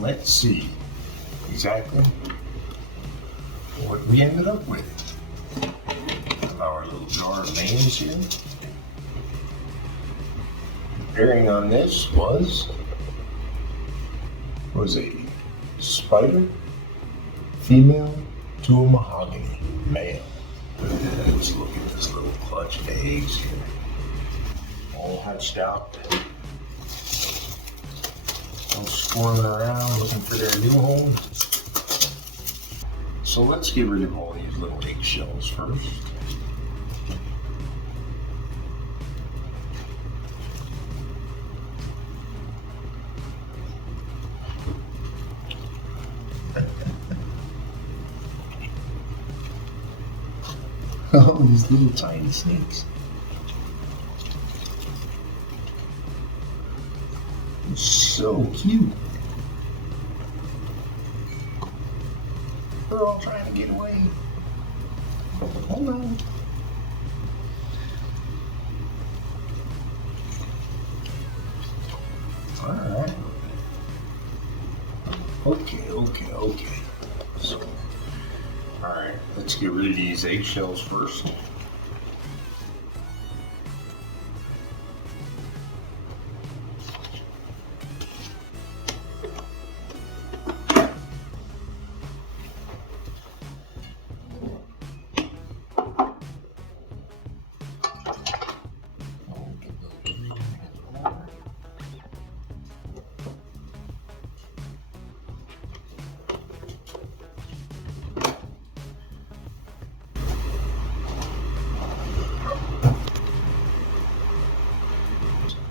let's see exactly what we ended up with. Our little jar of names here. The pairing on this was a spider, female, to a mahogany, male. Let's look at this little clutch of eggs here. All hatched out. All squirming around looking for their new home. So let's get rid of all these little eggshells first. Oh, these little tiny snakes. So cute. They're all trying to get away. Hold on. Alright. Okay. So, alright, let's get rid of these eggshells first.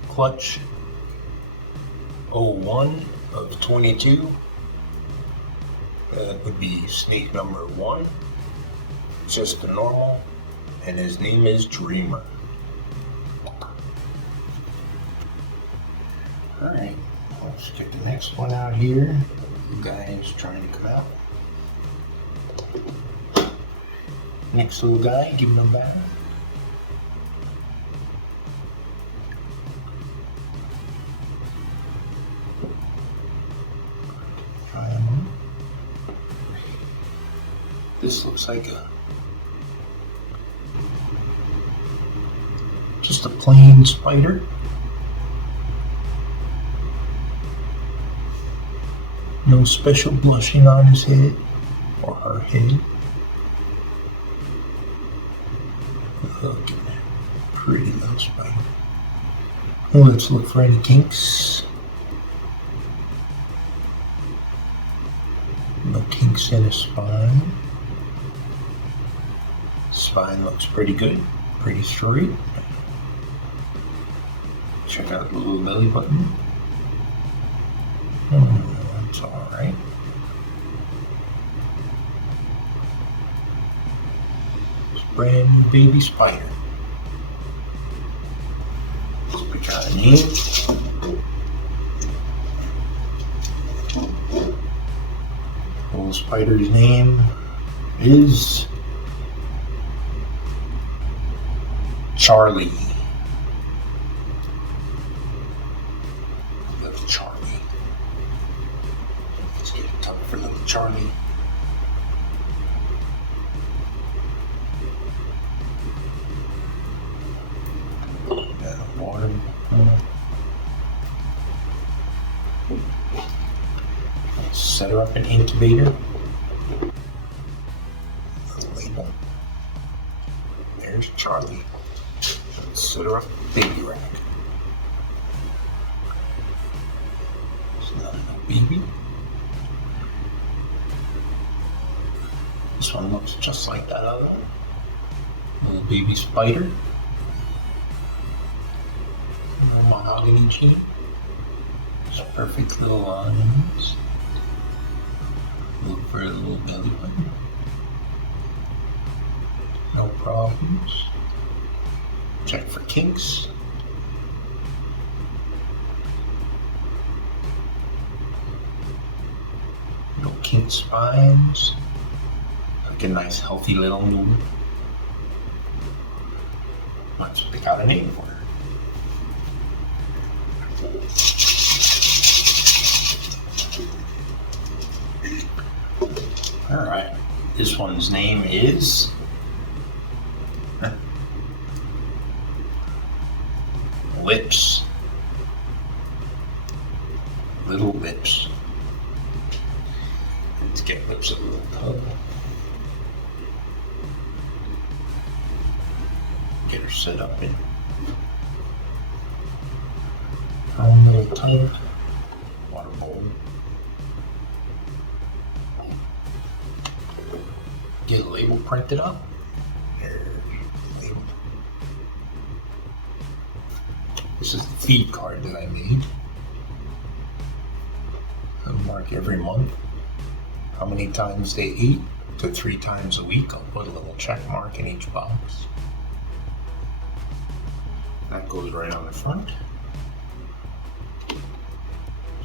Clutch 01 of 22. That would be snake number 1. Just a normal, and his name is Dreamer. Alright, let's get the next one out here. The guy is trying to come out. Next little guy, give him a bath. This looks like just a plain spider. No special blushing on his head or her head. Look at that pretty little spider. Well, let's look for any kinks. No kinks in his spine. Spine looks pretty good, pretty straight. Check out the little belly button. That's alright. It's a brand new baby spider. Let's pick out a name. The little spider's name is Charlie. Little Charlie. Let's get a tuck for little Charlie. Got a water. Set her up in incubator. Label. There's Charlie. Set her up baby rack. It's not a baby. This one looks just like that other one. Little baby spider. Little mahogany gene. Just perfect little lines. Look for a little belly button. No problems. Check for kinks. No kink spines. Like a nice healthy little movement. Let's pick out a name for her. Alright, this one's name is Lips. Little Lips. Let's get Lips a little tub. Get her set up in her own little tub. Water bowl. Get a label printed up. There's the label. This is the feed card that I made. I'll mark every month how many times they eat to 3 times a week. I'll put a little check mark in each box. That goes right on the front.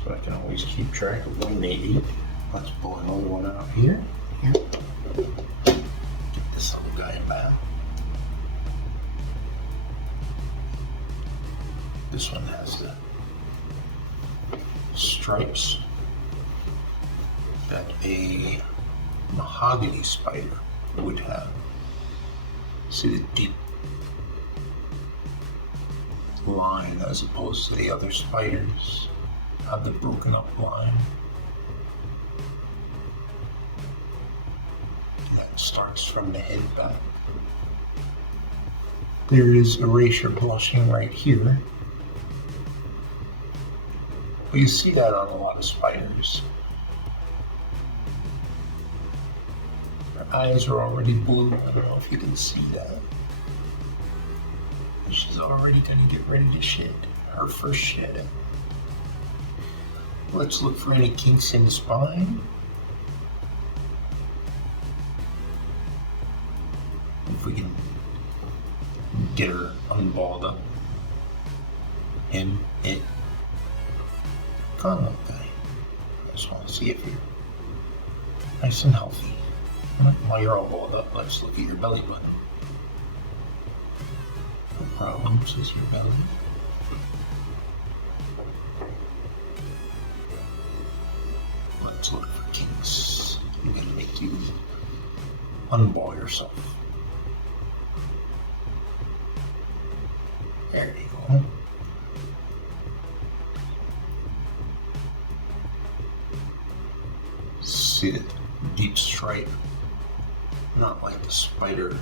So I can always keep track of when they eat. Let's pull another one out here. Get this little guy back. This one has the stripes that a mahogany spider would have. See the deep line as opposed to the other spiders have the broken up line. That starts from the head back. There is erasure blushing right here. But you see that on a lot of spiders. Their eyes are already blue. I don't know if you can see that. She's already gonna get ready to shed. Her first shed. Let's look for any kinks in the spine. If we can get her unballed up. Him, it. Come on, guy. I just want to see if you're nice and healthy. While you're all balled up, let's look at your belly button. No problems with your belly. Let's look for kinks. I'm gonna make you unball yourself. There you go. See the deep stripe, not like the spider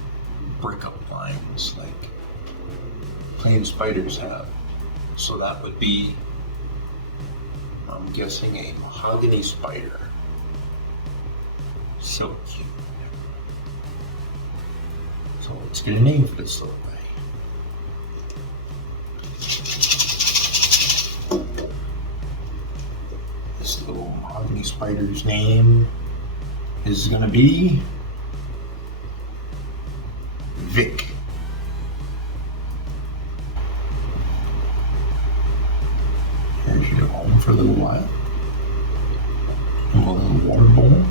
breakup lines like plain spiders have. So that would be, I'm guessing, a mahogany spider. So cute. So let's get a name for this little guy. This little mahogany spider's name is gonna be Vic. There's your home for a little while. And a little water bowl.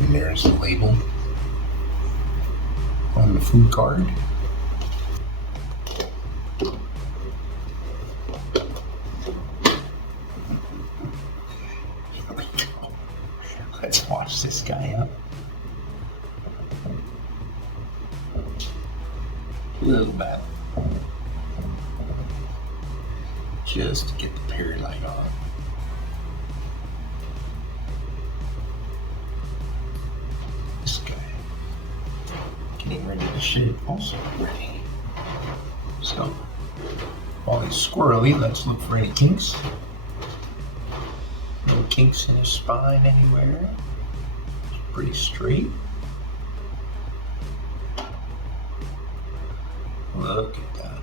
And there's the label on the food card. Let's wash this guy up. A little bit. Just to get the peri light on. This guy. Getting ready to shed, also ready. So, while he's squirrely, let's look for any kinks. No kinks in his spine anywhere. It's pretty straight. Look at that.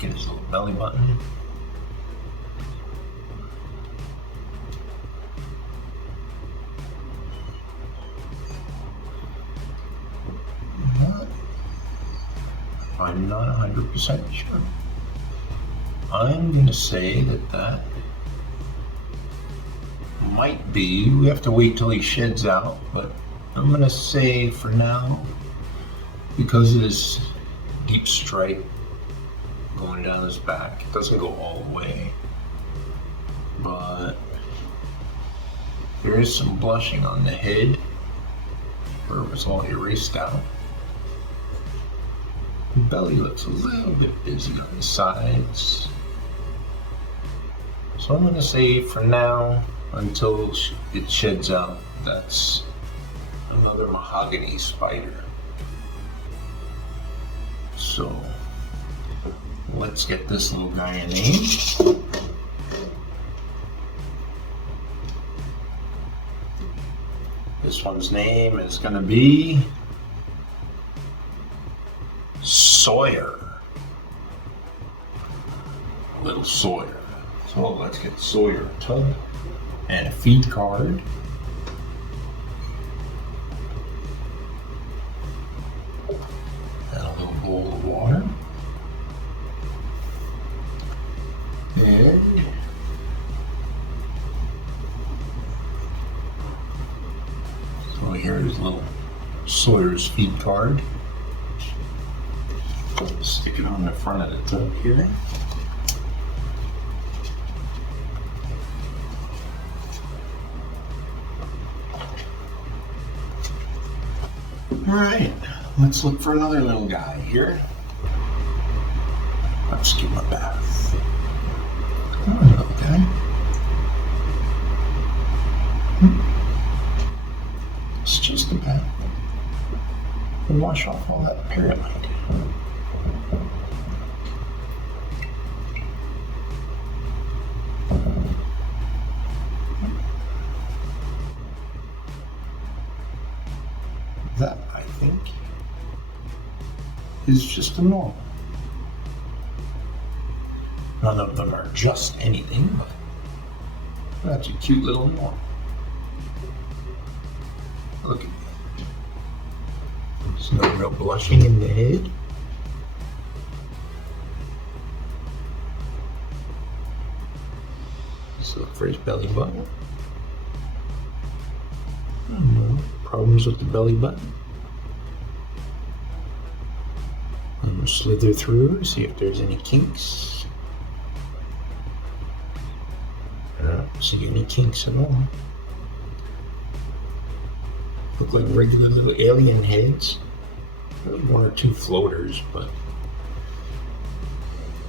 Get his little belly button. I'm not 100% sure. I'm gonna say that might be, we have to wait till he sheds out, but I'm gonna say for now, because of this deep stripe going down his back. It doesn't go all the way, but there is some blushing on the head where it was all erased out. The belly looks a little bit busy on the sides. So I'm going to say for now, until it sheds out, that's another mahogany spider. So let's get this little guy a name. This one's name is going to be Sawyer. Little Sawyer. So let's get Sawyer a tub and a feed card. And a little bowl of water. And so here's little Sawyer's feed card. Stick it on the front of the tub here. Alright, let's look for another little guy here. Let's give him a bath. Come on, little guy. It's just a bath. And wash off all that parasite. That, I think, is just a normal. None of them are just anything, but that's a cute little normal. Look at that. There's no real blushing in the head. Let's look for his belly button. No problems with the belly button. I'm going to slither through, see if there's any kinks. I don't see any kinks at all. Look like regular little alien heads. There's one or two floaters, but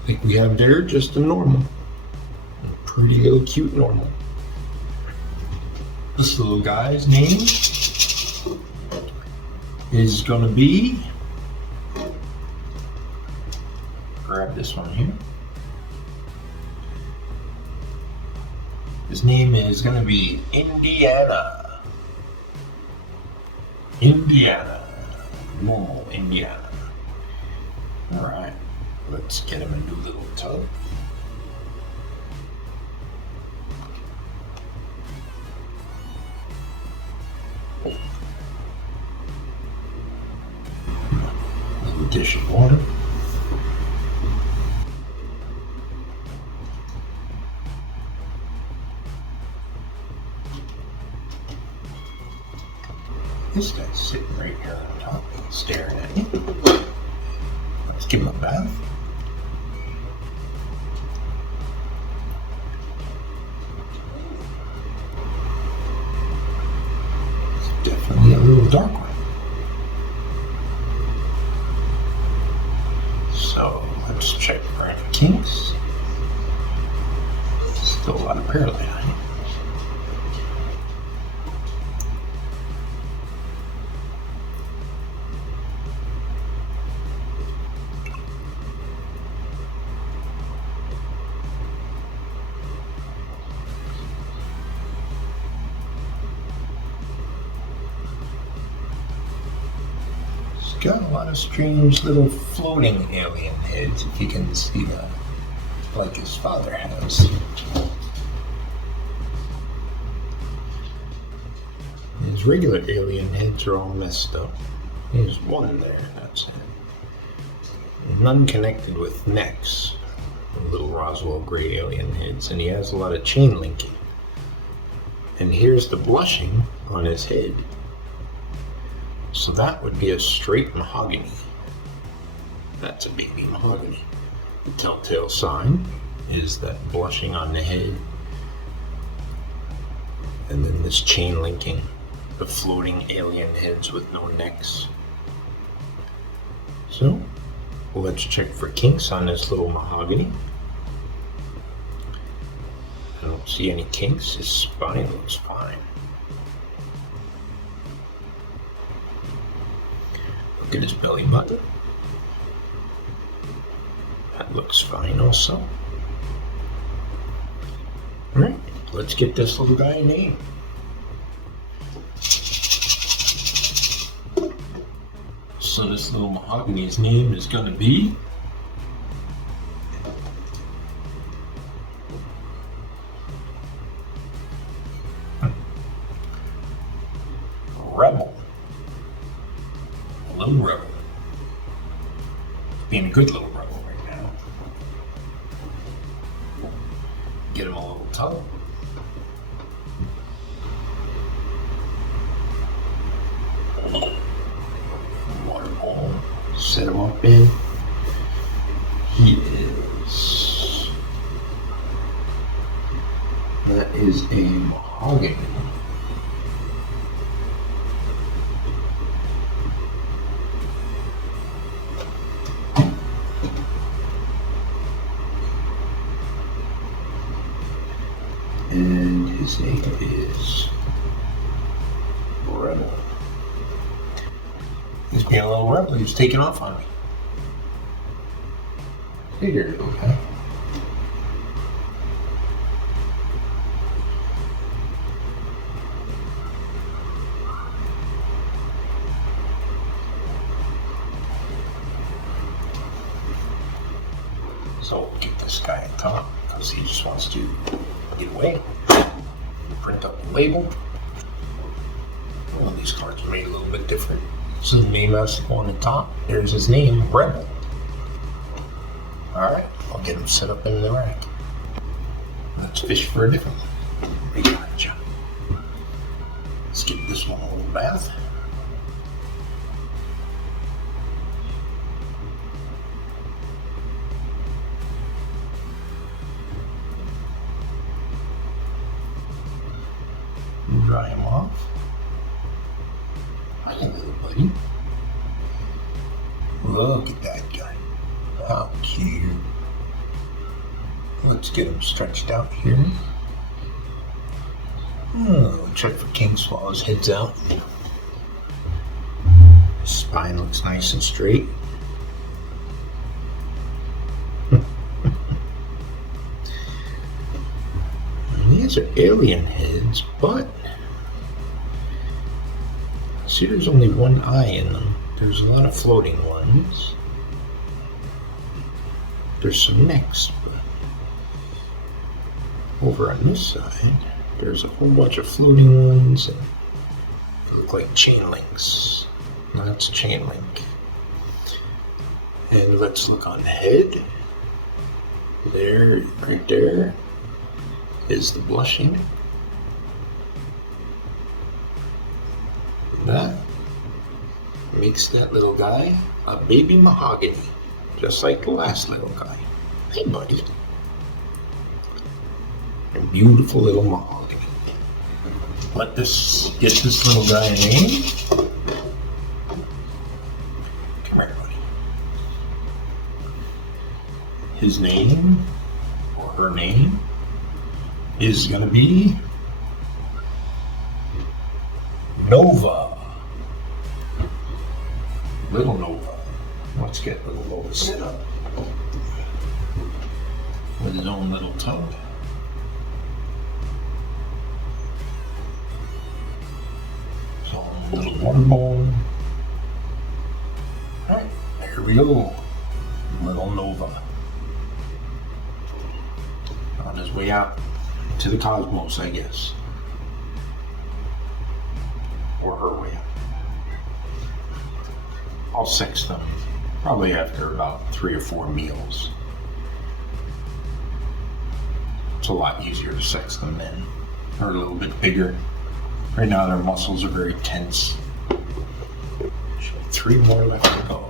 I think we have there just a normal. A pretty little cute normal. This little guy's name is gonna be, grab this one here. His name is gonna be Indiana. Indiana. Normal Indiana. Alright, let's get him a new little tub. Little dish of water. This guy's sitting right here on top, staring at me. Let's give him a bath. It's definitely a little dark one. So let's check for any kinks. Still a lot of parallel on it. Got a lot of strange little floating alien heads, if you can see that, like his father has. His regular alien heads are all messed up. There's one there, that's it. None connected with necks, little Roswell gray alien heads, and he has a lot of chain linking. And here's the blushing on his head. So that would be a straight mahogany. That's a baby mahogany. The telltale sign is that blushing on the head, and then this chain linking, the floating alien heads with no necks. So, let's check for kinks on this little mahogany. I don't see any kinks. His spine looks fine. Look at his belly button. That looks fine also. Alright, let's get this little guy a name. So this little mahogany's name is going to be Rebel. A little rebel. Being a good little rebel right now. Get him a little tub. Water bowl. Set him up in. He is. That is a mahogany. And his name is Rebel. He's being a little rebel. He's taking off on me. Hey there, little guy. So we'll get this guy on top because he just wants to get away. Print up the label. Well, these cards are made a little bit different. So the name has to go on the top. There's his name, Rebel. Alright, I'll get him set up in the rack. Let's fish for a different one. Gotcha. Let's give this one a little bath. Dry him off. Hi, little buddy. Look at that guy. How cute. Let's get him stretched out here. Check for kinks while his head's out. His spine looks nice and straight. These are alien heads, but see, there's only one eye in them. There's a lot of floating ones. There's some necks, but over on this side, there's a whole bunch of floating ones, and they look like chain links. No, that's a chain link. And let's look on the head. There, right there, is the blushing. That makes that little guy a baby mahogany, just like the last little guy. Hey, buddy. A beautiful little mahogany. Get this little guy a name. Come here, buddy. His name, or her name, is gonna be Nova. Little Nova. Let's get little Nova set up with his own little tub. His own little water bowl. Alright, there we go. Little Nova. On his way out to the cosmos, I guess. Or her way out. I'll sex them probably after about 3 or 4 meals. It's a lot easier to sex them then. They're a little bit bigger. Right now their muscles are very tense. 3 more left to go.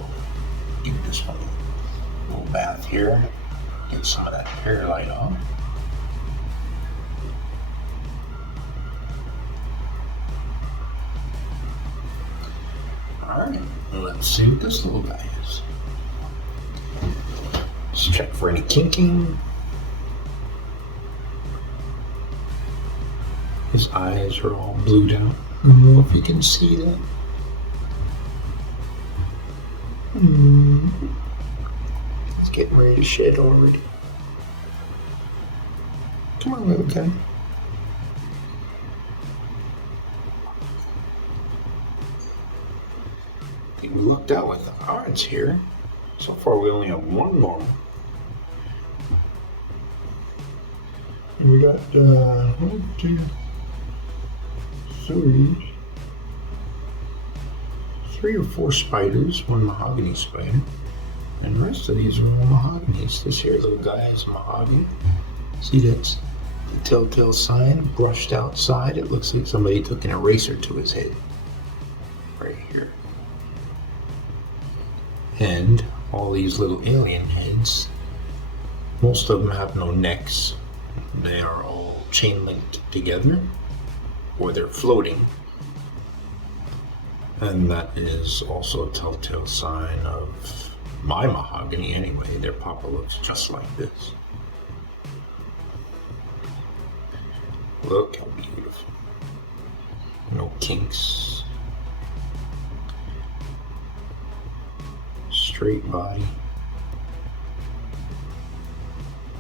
Give this one a little bath here. Get some of that hair light off. Alright, let's see what this little guy is. Let's check for any kinking. His eyes are all blued out. I don't know if you can see that. He's getting ready to shed already. Come on, little guy. We lucked out with the odds here. So far, we only have one normal. And we got 1, 2, 3 or 4 spiders, 1 mahogany spider, and the rest of these are all mahoganies. This here little guy is mahogany. See, that's the telltale sign brushed outside. It looks like somebody took an eraser to his head. Right here. And all these little alien heads, most of them have no necks. They are all chain linked together, or they're floating. And that is also a telltale sign of my mahogany anyway. Their papa looks just like this. Look how beautiful. No kinks. Straight body.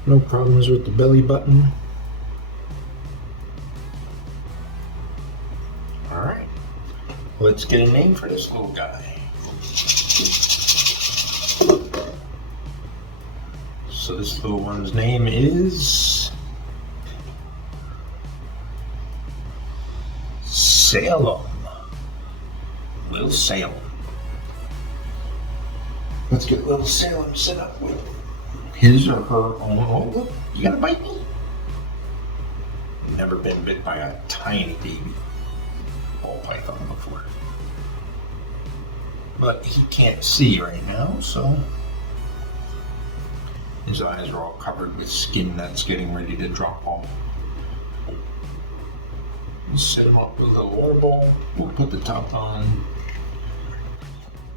No problems with the belly button. Alright. Let's get a name for this little guy. So this little one's name is Salem. Little Salem. Let's get little Salem set up with his or her own. Oh, look, you gonna bite me? Never been bit by a tiny baby ball python before. But he can't see right now, so his eyes are all covered with skin that's getting ready to drop off. Let's set him up with a little water bowl. We'll put the top on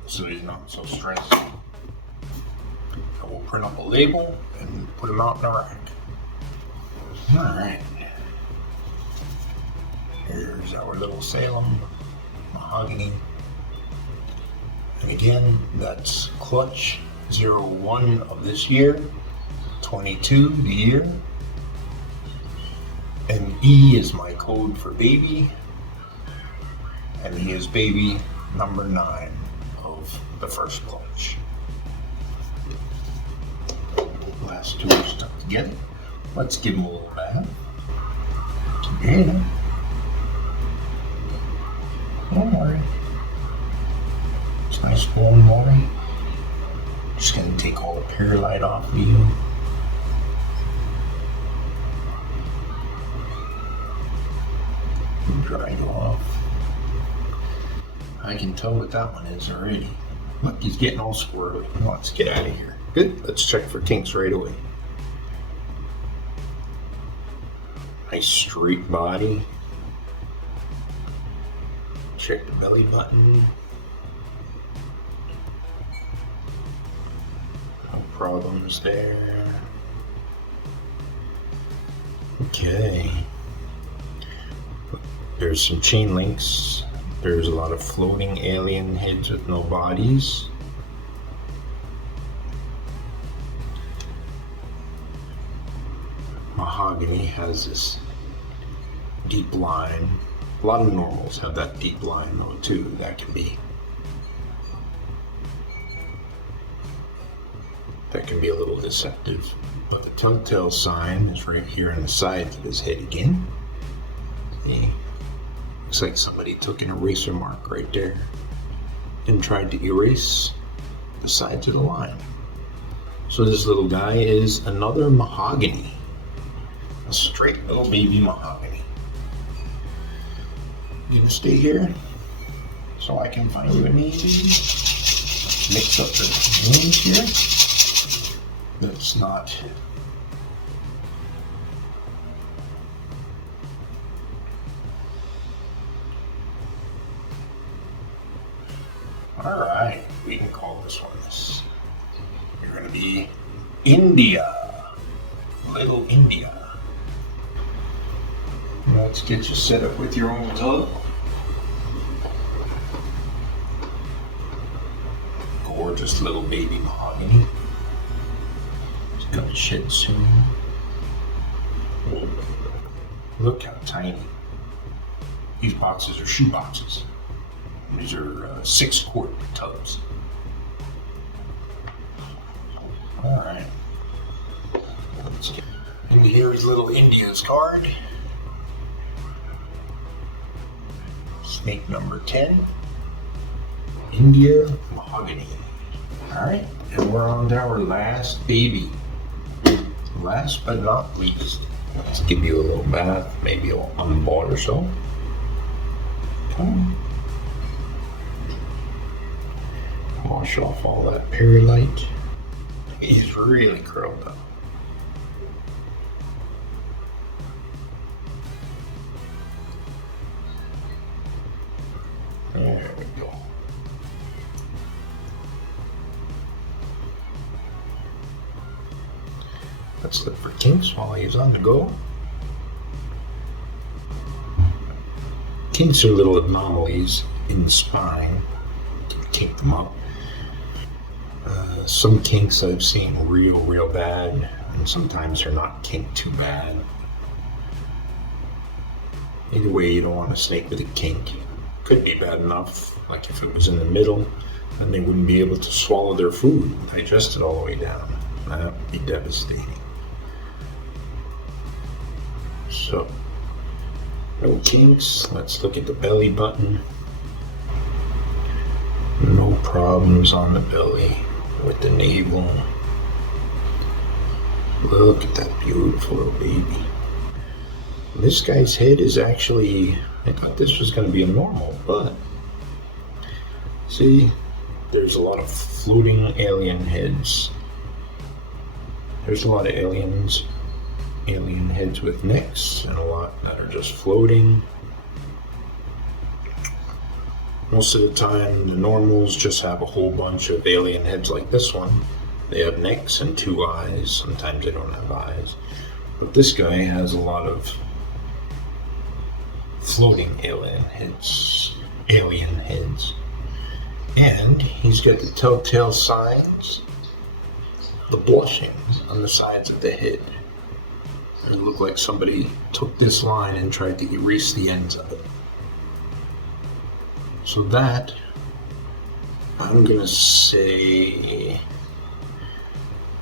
so he's not so stressed. And we'll print up a label and put him out in a rack. Alright. Here's our little Salem mahogany. And again, that's clutch 01 of this year, 22 the year. And E is my code for baby. And he is baby number 9 of the first clutch. Last 2 are stuck together. Let's give him a little bath. Yeah. Don't worry. It's nice warm water. Just gonna take all the perlite off of you. Dry it off. I can tell what that one is already. Look, he's getting all squirrely. Let's get out of here. Good. Let's check for kinks right away. Nice straight body. Check the belly button. No problems there. Okay. There's some chain links. There's a lot of floating alien heads with no bodies. Mahogany has this deep line. A lot of normals have that deep line though too. That can be a little deceptive. But the telltale sign is right here on the sides of his head again. See? Looks like somebody took an eraser mark right there and tried to erase the sides of the line. So this little guy is another mahogany. A straight little baby mahogany. You gonna stay here so I can find you a name? Mix up the names here. Let's It's not. All right, we can call this one this. You're gonna be India, little India. Let's get you set up with your own tub. Gorgeous little baby Mahogany. It's gonna shed soon. Look how tiny. These boxes are shoe boxes. These are 6-quart tubs. All right. Let's get into here is little India's card. Snake number 10. India Mahogany. All right, and we're on to our last baby. Last but not least, let's give you a little bath, maybe on the ball or so. Come on. Wash off all that perlite. He's really curled up. There we go. Let's look for kinks while he's on the go. Kinks are little anomalies in the spine. Kink them up. Some kinks I've seen real bad, and sometimes they're not kinked too bad. Either way, you don't want a snake with a kink. Could be bad enough, like if it was in the middle, and they wouldn't be able to swallow their food and digest it all the way down. That would be devastating. So, no kinks. Let's look at the belly button. No problems on the belly with the navel. Look at that beautiful little baby. This guy's head is actually, I thought this was going to be a normal, but see, there's a lot of floating alien heads. There's a lot of alien heads with necks, and a lot that are just floating. Most of the time, the normals just have a whole bunch of alien heads like this one. They have necks and 2 eyes. Sometimes they don't have eyes. But this guy has a lot of floating alien heads. And he's got the telltale signs, the blushing on the sides of the head. It looked like somebody took this line and tried to erase the ends of it. So that, I'm gonna say,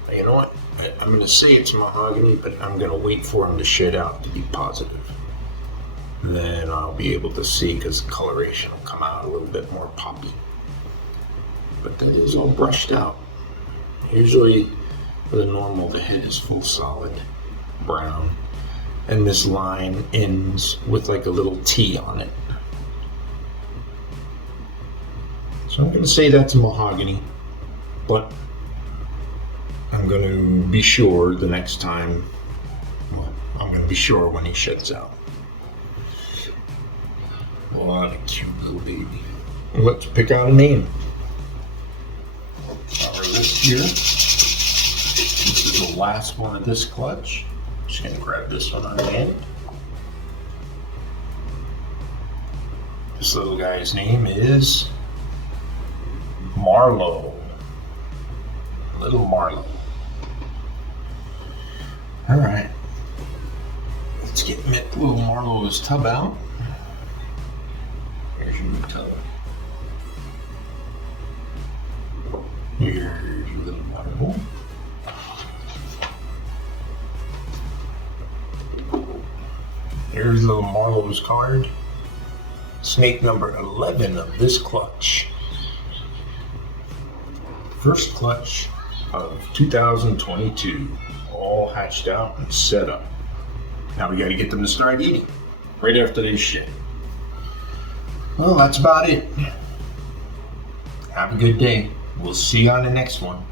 you know what? I'm gonna say it's Mahogany, but I'm gonna wait for him to shed out to be positive. Then I'll be able to see, because coloration will come out a little bit more poppy. But that is all brushed out. Usually, with a normal, the head is full solid brown, and this line ends with like a little T on it. So I'm going to say that's Mahogany, but I'm going to be sure the next time. Well, I'm going to be sure when he sheds out. What a cute little baby. Let's pick out a name. Our list here. This is the last one of this clutch. Just going to grab this one on the end. This little guy's name is Marlowe. Little Marlowe. Alright. Let's get little Marlowe's tub out. Here's your new tub. Here's your little Marlowe. Here's little Marlowe's card. Snake number 11 of this clutch. First clutch of 2022. All hatched out and set up. Now we got to get them to start eating right after they shed. Well, that's about it. Have a good day. We'll see you on the next one.